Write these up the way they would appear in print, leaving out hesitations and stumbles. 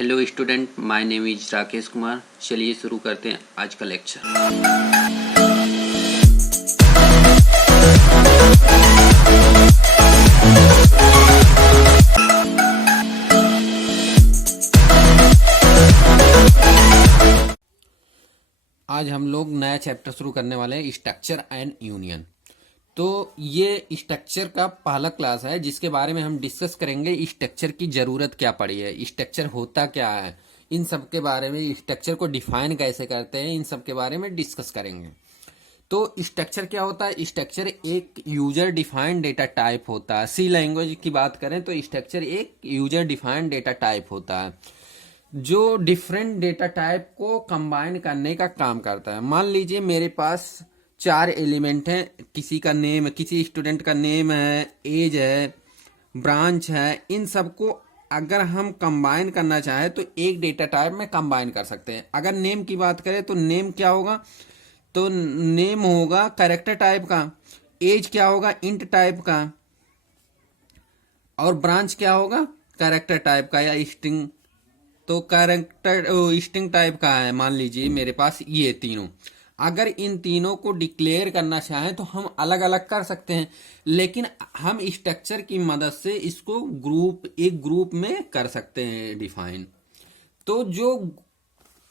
Hello student, my name is Rakesh Kumar. चलिए शुरू करते हैं आज का लेक्चर। आज हम लोग नया चैप्टर शुरू करने वाले हैं, स्ट्रक्चर एंड यूनियन। तो ये स्ट्रक्चर का पहला क्लास है जिसके बारे में हम डिस्कस करेंगे। स्ट्रक्चर की ज़रूरत क्या पड़ी है, स्ट्रक्चर होता क्या है, इन सब के बारे में, स्ट्रक्चर को डिफाइन कैसे करते हैं, इन सब के बारे में डिस्कस करेंगे। तो स्ट्रक्चर क्या होता है? स्ट्रक्चर एक यूजर डिफाइंड डेटा टाइप होता है। सी लैंग्वेज की बात करें तो स्ट्रक्चर एक यूजर डिफाइंड डेटा टाइप होता है जो डिफरेंट डेटा टाइप को कंबाइन करने का काम करता है। मान लीजिए मेरे पास 4 एलिमेंट हैं, किसी का नेम, किसी स्टूडेंट का नेम है, एज है, ब्रांच है। इन सबको अगर हम कंबाइन करना चाहें तो एक डेटा टाइप में कंबाइन कर सकते हैं। अगर नेम की बात करें तो नेम क्या होगा? तो नेम होगा कैरेक्टर टाइप का, एज क्या होगा? इंट टाइप का, और ब्रांच क्या होगा? कैरेक्टर टाइप का या स्ट्रिंग। तो कैरेक्टर स्ट्रिंग टाइप का है मान लीजिए मेरे पास ये तीनों। अगर इन तीनों को डिक्लेयर करना चाहें तो हम अलग अलग कर सकते हैं, लेकिन हम स्ट्रक्चर की मदद से इसको एक ग्रुप में कर सकते हैं डिफाइन। तो जो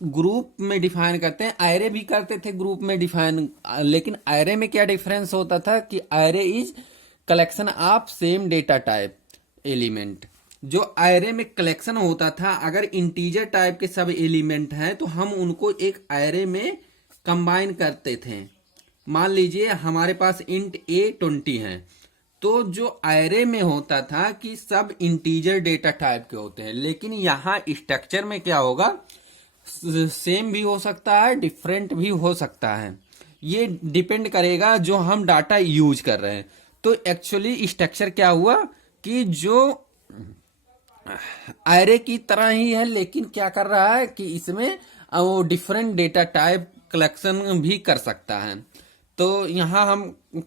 ग्रुप में डिफाइन करते हैं, एरे भी करते थे ग्रुप में डिफाइन, लेकिन एरे में क्या डिफरेंस होता था कि array is collection of same data type element. जो एरे में कलेक्शन होता था, अगर इंटीजर टाइप के सब एलिमेंट हैं तो हम उनको एक एरे में कंबाइन करते थे। मान लीजिए हमारे पास इंट ए 20 है, तो जो एरे में होता था कि सब इंटीजर डेटा टाइप के होते हैं, लेकिन यहाँ स्ट्रक्चर में क्या होगा? सेम भी हो सकता है, डिफरेंट भी हो सकता है। ये डिपेंड करेगा जो हम डाटा यूज कर रहे हैं। तो एक्चुअली स्ट्रक्चर क्या हुआ कि जो एरे की तरह ही है, लेकिन क्या कर रहा है कि इसमें वो डिफरेंट डेटा टाइप कलेक्शन भी कर सकता है। तो यहाँ हम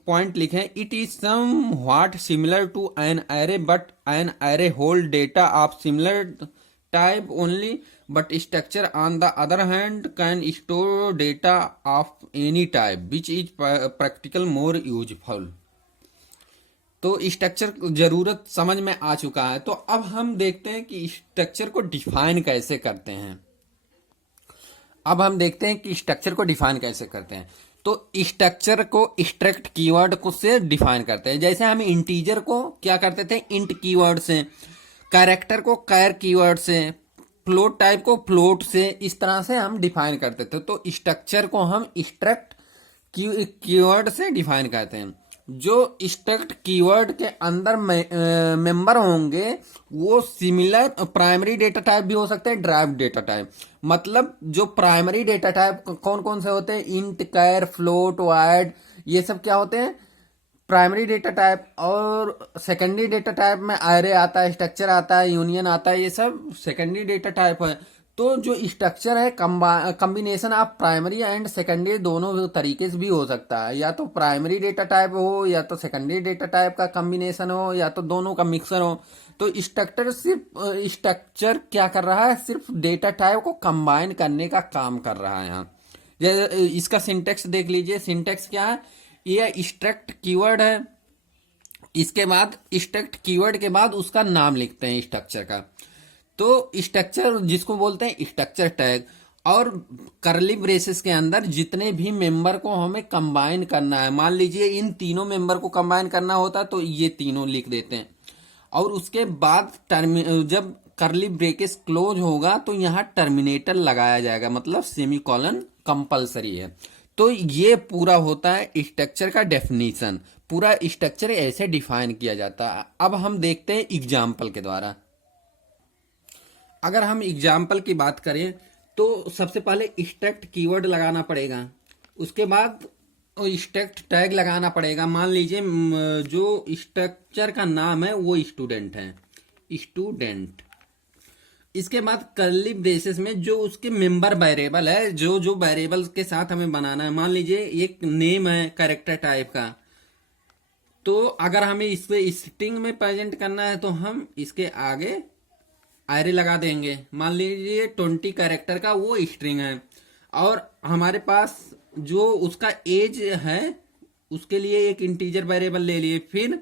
पॉइंट लिखें, it is somewhat similar to an array but an array hold data of similar type only, but structure on the other hand can store data of any type which is practical more useful. तो structure जरूरत समझ में आ चुका है। तो अब हम देखते हैं कि स्ट्रक्चर को डिफाइन कैसे करते हैं। तो स्ट्रक्चर को स्ट्रक्ट कीवर्ड को से डिफाइन करते हैं। जैसे हम इंटीजर को क्या करते थे? इंट कीवर्ड से, कैरेक्टर को कैर कीवर्ड से, फ्लोट टाइप को फ्लोट से, इस तरह से हम डिफाइन करते थे। तो स्ट्रक्चर को हम स्ट्रक्ट कीवर्ड से डिफाइन करते हैं। जो स्ट्रक्ट कीवर्ड के अंदर मेंबर होंगे वो सिमिलर प्राइमरी डेटा टाइप भी हो सकते हैं, ड्राइव डेटा टाइप। मतलब जो प्राइमरी डेटा टाइप कौन कौन से होते हैं? इंट, कैर, फ्लोट, वाइड, ये सब क्या होते हैं? Primary data type. और सेकेंडरी डेटा टाइप में एरे आता है, स्ट्रक्चर आता है, यूनियन आता है, ये सब सेकेंडरी डेटा टाइप है। तो जो स्ट्रक्चर है combination of primary and secondary दोनों तरीके से भी हो सकता है। या तो प्राइमरी डेटा टाइप हो, या तो सेकेंडरी डेटा टाइप का कॉम्बिनेशन हो, या तो दोनों का मिक्सर हो। तो स्ट्रक्चर क्या कर रहा है? सिर्फ डेटा टाइप को कंबाइन करने का काम कर रहा है। यहाँ इसका सिंटेक्स देख लीजिए। सिंटेक्स क्या है? ये स्ट्रक्ट कीवर्ड है, इसके बाद स्ट्रक्ट कीवर्ड के बाद उसका नाम लिखते हैं स्ट्रक्चर का। तो स्ट्रक्चर जिसको बोलते हैं स्ट्रक्चर टैग, और करली ब्रेसेस के अंदर जितने भी मेंबर को हमें कंबाइन करना है, मान लीजिए इन तीनों मेंबर को कंबाइन करना होता तो ये तीनों लिख देते हैं। और उसके बाद जब करली ब्रेसेस क्लोज होगा तो यहाँ टर्मिनेटर लगाया जाएगा, मतलब सेमीकोलन कंपलसरी है। तो ये पूरा होता है स्ट्रक्चर का डेफिनेशन। पूरा स्ट्रक्चर ऐसे डिफाइन किया जाता है। अब हम देखते हैं एग्जाम्पल के द्वारा। अगर हम एग्जाम्पल की बात करें तो सबसे पहले स्ट्रक्ट कीवर्ड लगाना पड़ेगा, उसके बाद स्ट्रक्ट टैग लगाना पड़ेगा। मान लीजिए जो स्ट्रक्चर का नाम है वो स्टूडेंट है, स्टूडेंट। इसके बाद कर्ली ब्रेसेस में जो उसके मेंबर वेरिएबल है, जो वेरिएबल के साथ हमें बनाना है, मान लीजिए एक नेम है कैरेक्टर टाइप का, तो अगर हमें इसे स्ट्रिंग में प्रेजेंट करना है तो हम इसके आगे एरे लगा देंगे। मान लीजिए 20 कैरेक्टर का वो स्ट्रिंग है, और हमारे पास जो उसका एज है उसके लिए एक इंटीजर वेरिएबल ले लिए, फिर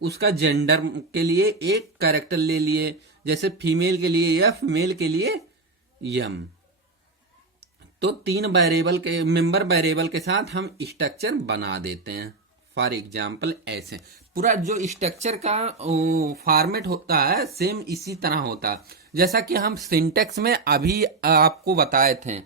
उसका जेंडर के लिए एक कैरेक्टर ले लिए, जैसे फीमेल के लिए एफ, मेल के लिए यम। तो 3 वेरिएबल के मेंबर वेरिएबल के साथ हम स्ट्रक्चर बना देते हैं। फॉर एग्जाम्पल ऐसे पूरा जो स्ट्रक्चर का फॉर्मेट होता है सेम इसी तरह होता है, जैसा कि हम सिंटेक्स में अभी आपको बताए थे।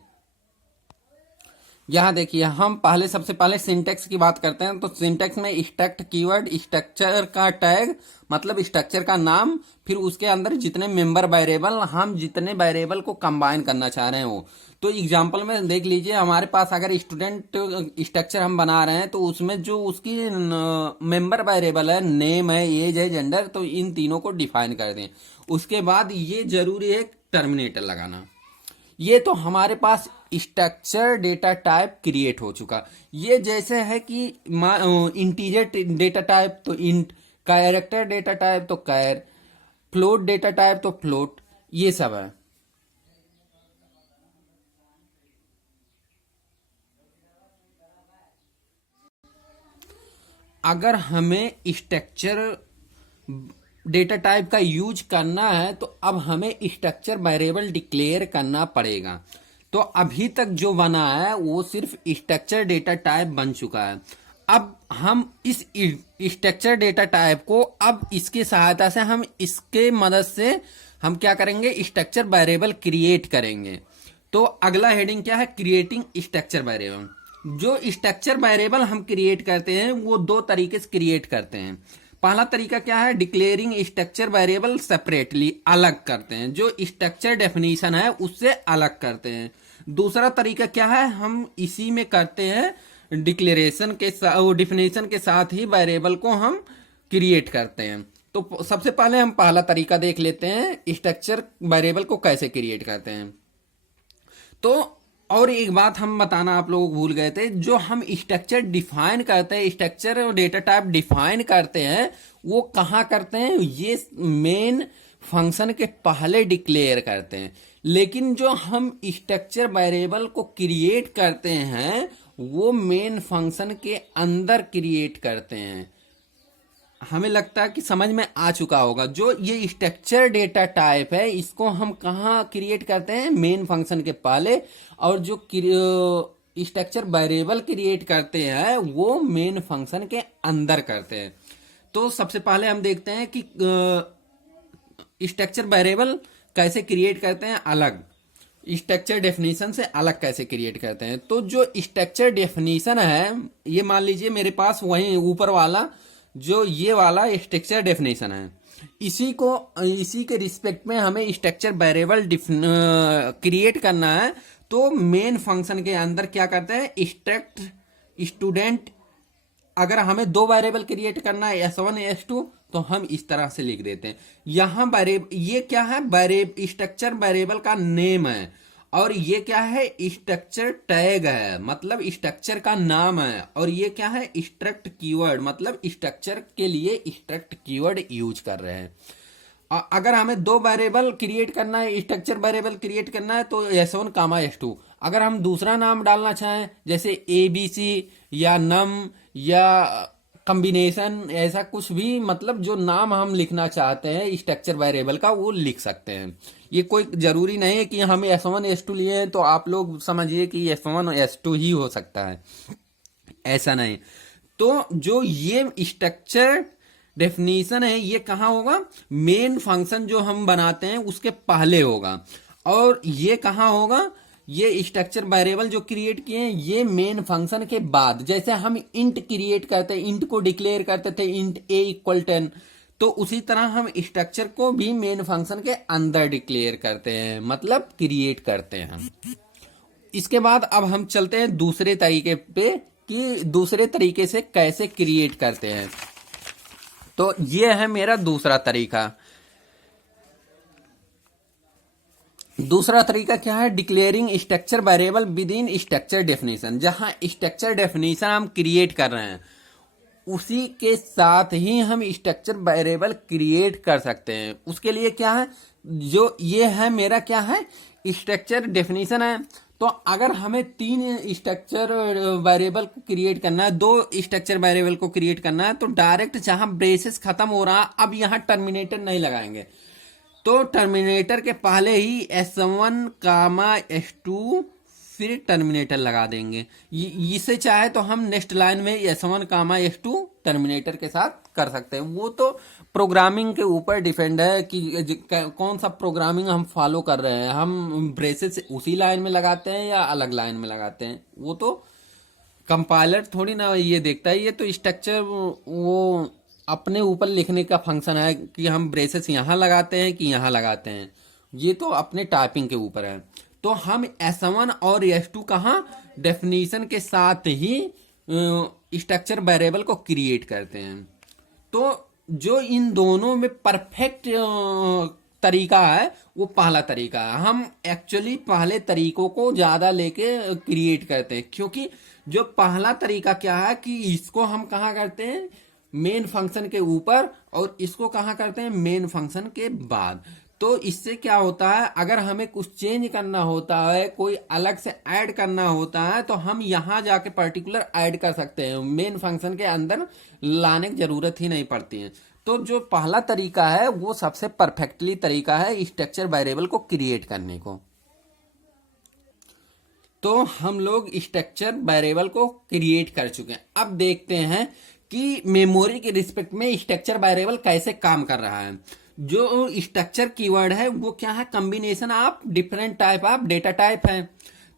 यहाँ देखिए, हम पहले सबसे पहले सिंटेक्स की बात करते हैं। तो सिंटेक्स में स्ट्रक्ट कीवर्ड, स्ट्रक्चर का टैग मतलब स्ट्रक्चर का नाम, फिर उसके अंदर जितने मेंबर वेरिएबल, हम जितने वेरिएबल को कंबाइन करना चाह रहे हैं वो। तो एग्जांपल में देख लीजिए, हमारे पास अगर स्टूडेंट स्ट्रक्चर हम बना रहे हैं तो उसमें जो उसकी मेंबर वेरिएबल है, नेम है, एज है, जेंडर, तो इन तीनों को डिफाइन कर दें। उसके बाद ये जरूरी है टर्मिनेटर लगाना। ये तो हमारे पास स्ट्रक्चर डेटा टाइप क्रिएट हो चुका। ये जैसे है कि इंटीजर डेटा टाइप तो इंट, कैरेक्टर डेटा टाइप तो कैर, फ्लोट डेटा टाइप तो फ्लोट, ये सब है। अगर हमें स्ट्रक्चर डेटा टाइप का यूज करना है तो अब हमें स्ट्रक्चर वेरिएबल डिक्लेयर करना पड़ेगा। तो अभी तक जो बना है वो सिर्फ स्ट्रक्चर डेटा टाइप बन चुका है। अब हम इस स्ट्रक्चर डेटा टाइप को, अब इसकी सहायता से हम इसके मदद से हम क्या करेंगे, स्ट्रक्चर वेरिएबल क्रिएट करेंगे। तो अगला हेडिंग क्या है, क्रिएटिंग स्ट्रक्चर वेरिएबल। जो स्ट्रक्चर वेरिएबल हम क्रिएट करते हैं वो 2 तरीके से क्रिएट करते हैं। पहला तरीका क्या है, डिक्लेयरिंग स्ट्रक्चर वेरिएबल सेपरेटली, अलग करते हैं, जो स्ट्रक्चर डेफिनेशन है उससे अलग करते हैं। दूसरा तरीका क्या है, हम इसी में करते हैं डिक्लेरेशन के साथ, डिफिनेशन के साथ ही वेरिएबल को हम क्रिएट करते हैं। तो सबसे पहले हम पहला तरीका देख लेते हैं, स्ट्रक्चर वेरिएबल को कैसे क्रिएट करते हैं। तो और एक बात हम बताना आप लोग भूल गए थे, जो हम स्ट्रक्चर डिफाइन करते हैं, स्ट्रक्चर और डेटा टाइप डिफाइन करते हैं, वो कहाँ करते हैं, ये मेन फंक्शन के पहले डिक्लेयर करते हैं। लेकिन जो हम स्ट्रक्चर वेरिएबल को क्रिएट करते हैं वो मेन फंक्शन के अंदर क्रिएट करते हैं। हमें लगता है कि समझ में आ चुका होगा। जो ये स्ट्रक्चर डेटा टाइप है इसको हम कहाँ क्रिएट करते हैं, मेन फंक्शन के पहले, और जो स्ट्रक्चर वेरिएबल क्रिएट करते हैं वो मेन फंक्शन के अंदर करते हैं। तो सबसे पहले हम देखते हैं कि स्ट्रक्चर वेरिएबल कैसे क्रिएट करते हैं, अलग स्ट्रक्चर डेफिनेशन से अलग कैसे क्रिएट करते हैं। तो जो स्ट्रक्चर डेफिनेशन है, ये मान लीजिए मेरे पास वहीं ऊपर वाला जो ये वाला स्ट्रक्चर डेफिनेशन है, इसी के रिस्पेक्ट में हमें स्ट्रक्चर वेरिएबल क्रिएट करना है। तो मेन फंक्शन के अंदर क्या करते हैं, स्ट्रक्ट स्टूडेंट, अगर हमें 2 वेरिएबल क्रिएट करना है S1 S2 तो हम इस तरह से लिख देते हैं। यहाँ ये क्या है, स्ट्रक्चर वेरिएबल का नेम है, और ये क्या है, स्ट्रक्चर टैग है, मतलब स्ट्रक्चर का नाम है, और ये क्या है, स्ट्रक्ट कीवर्ड, मतलब स्ट्रक्चर के लिए स्ट्रक्ट कीवर्ड यूज कर रहे हैं। अगर हमें 2 वेरिएबल क्रिएट करना है, स्ट्रक्चर वेरिएबल क्रिएट करना है तो S1 कामा S2। अगर हम दूसरा नाम डालना चाहें जैसे ABC या नम या कॉम्बिनेशन, ऐसा कुछ भी, मतलब जो नाम हम लिखना चाहते हैं स्ट्रक्चर वेरिएबल का वो लिख सकते हैं। ये कोई जरूरी नहीं है कि हमें S1 S2 लिए हैं तो आप लोग समझिए कि S1 S2 ही हो सकता है, ऐसा नहीं। तो जो ये स्ट्रक्चर डेफिनेशन है ये कहाँ होगा, मेन फंक्शन जो हम बनाते हैं उसके पहले होगा, और ये कहाँ होगा, ये स्ट्रक्चर वेरिएबल जो क्रिएट किए हैं ये मेन फंक्शन के बाद। जैसे हम इंट क्रिएट करते हैं, इंट को डिक्लेयर करते थे इंट a = 10, तो उसी तरह हम स्ट्रक्चर को भी मेन फंक्शन के अंदर डिक्लेयर करते हैं, मतलब क्रिएट करते हैं हम। इसके बाद अब हम चलते हैं दूसरे तरीके पे कि दूसरे तरीके से कैसे क्रिएट करते हैं। तो ये है मेरा दूसरा तरीका। दूसरा तरीका क्या है, declaring structure variable with in structure definition. जहां स्ट्रक्चर डेफिनेशन हम क्रिएट कर रहे हैं उसी के साथ ही हम स्ट्रक्चर वेरिएबल क्रिएट कर सकते हैं। उसके लिए क्या है, जो ये है मेरा क्या है, स्ट्रक्चर डेफिनेशन है। तो अगर हमें 3 स्ट्रक्चर वेरिएबल को क्रिएट करना है, 2 स्ट्रक्चर वेरिएबल को क्रिएट करना है, तो डायरेक्ट जहां ब्रेसेस खत्म हो रहा, अब यहां टर्मिनेटर नहीं लगाएंगे। तो टर्मिनेटर के पहले ही S1 कामा S2 फिर टर्मिनेटर लगा देंगे। इसे चाहे तो हम नेक्स्ट लाइन में S1 कामा S2 टर्मिनेटर के साथ कर सकते हैं। वो तो प्रोग्रामिंग के ऊपर डिपेंड है कि कौन सा प्रोग्रामिंग हम फॉलो कर रहे हैं, हम ब्रेसेस उसी लाइन में लगाते हैं या अलग लाइन में लगाते हैं, वो तो कंपाइलर थोड़ी ना ये देखता है। ये तो स्ट्रक्चर वो अपने ऊपर लिखने का फंक्शन है कि हम ब्रेसेस यहाँ लगाते हैं कि यहाँ लगाते हैं, ये तो अपने टाइपिंग के ऊपर है। तो हम S1 और S2 कहाँ डेफिनेशन के साथ ही स्ट्रक्चर वेरिएबल को क्रिएट करते हैं। तो जो इन दोनों में परफेक्ट तरीका है वो पहला तरीका है। हम एक्चुअली पहले तरीकों को ज्यादा लेके क्रिएट करते हैं, क्योंकि जो पहला तरीका क्या है कि इसको हम कहाँ करते हैं, मेन फंक्शन के ऊपर, और इसको कहाँ करते हैं, मेन फंक्शन के बाद। तो इससे क्या होता है, अगर हमें कुछ चेंज करना होता है, कोई अलग से ऐड करना होता है, तो हम यहां जाके पर्टिकुलर ऐड कर सकते हैं, मेन फंक्शन के अंदर लाने की जरूरत ही नहीं पड़ती है। तो जो पहला तरीका है वो सबसे परफेक्टली तरीका है स्ट्रक्चर वेरिएबल को क्रिएट करने को। तो हम लोग स्ट्रक्चर वेरिएबल को क्रिएट कर चुके हैं। अब देखते हैं कि मेमोरी के रिस्पेक्ट में स्ट्रक्चर वेरिएबल कैसे काम कर रहा है। जो स्ट्रक्चर कीवर्ड है वो क्या है, combination of different type of data type है।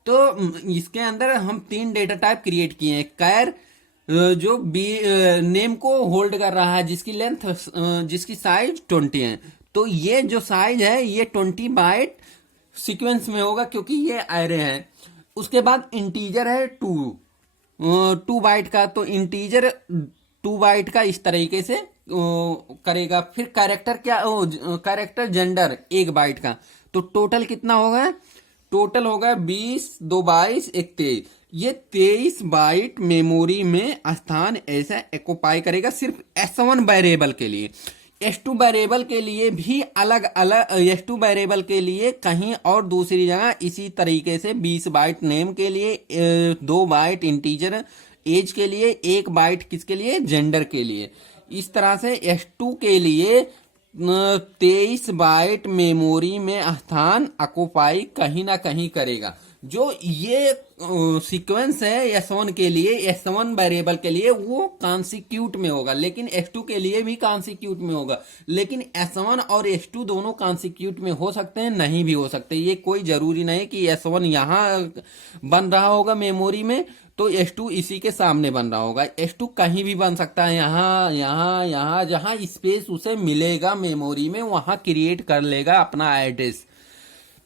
तो इसके अंदर हम 3 डेटा टाइप क्रिएट किए हैं। कैर जो नेम को होल्ड कर रहा है, जिसकी लेंथ जिसकी साइज 20 है। तो ये जो साइज है ये 20 बाइट सीक्वेंस में होगा, क्योंकि ये एरे है। उसके बाद इंटीजर है 2 बाइट का, तो इंटीजर 2 बाइट का इस तरीके से करेगा। फिर कैरेक्टर क्या, कैरेक्टर जेंडर 1 बाइट का। तो टोटल कितना होगा, टोटल होगा 20, 2 22, 1 23। ये 23 बाइट मेमोरी में स्थान ऐसा एक्यूपाई करेगा सिर्फ S1 वेरिएबल के लिए। S2 वेरिएबल के लिए भी अलग अलग, S2 वेरिएबल के लिए कहीं और दूसरी जगह इसी तरीके से 20 बाइट नेम के लिए, 2 बाइट इंटीजर एज के लिए, 1 बाइट किसके लिए, जेंडर के लिए। इस तरह से S2 के लिए 23 बाइट मेमोरी में स्थान ऑक्युपाई कहीं ना कहीं करेगा। जो ये सीक्वेंस है S1 के लिए, S1 वेरिएबल के लिए वो कॉन्सिक्यूट में होगा, लेकिन S2 के लिए भी कॉन्सिक्यूट में होगा। लेकिन S1 और S2 दोनों कॉन्सिक्यूट में हो सकते हैं, नहीं भी हो सकते। ये कोई जरूरी नहीं कि S1 यहाँ बन रहा होगा मेमोरी में तो S2 इसी के सामने बन रहा होगा। S2 कहीं भी बन सकता है, यहाँ यहाँ यहाँ, जहां स्पेस उसे मिलेगा मेमोरी में वहां क्रिएट कर लेगा अपना एड्रेस।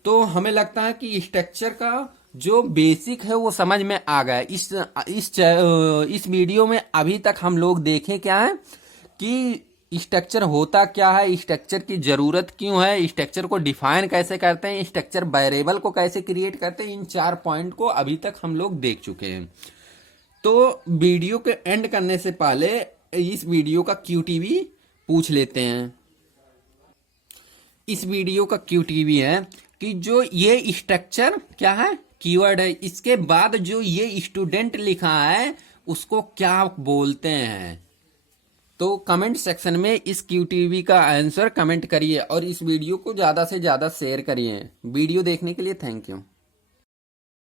तो हमें लगता है कि स्ट्रक्चर का जो बेसिक है वो समझ में आ गया। इस वीडियो में अभी तक हम लोग देखें क्या है कि स्ट्रक्चर होता क्या है, स्ट्रक्चर की जरूरत क्यों है, स्ट्रक्चर को डिफाइन कैसे करते हैं, स्ट्रक्चर वेरिएबल को कैसे क्रिएट करते हैं। इन 4 पॉइंट को अभी तक हम लोग देख चुके हैं। तो वीडियो के एंड करने से पहले इस वीडियो का QTV पूछ लेते हैं। इस वीडियो का QTV है कि जो ये स्ट्रक्चर क्या है, कीवर्ड है, इसके बाद जो ये स्टूडेंट लिखा है उसको क्या बोलते हैं। तो कमेंट सेक्शन में इस QTV का आंसर कमेंट करिए और इस वीडियो को ज्यादा से ज्यादा शेयर करिए। वीडियो देखने के लिए थैंक यू।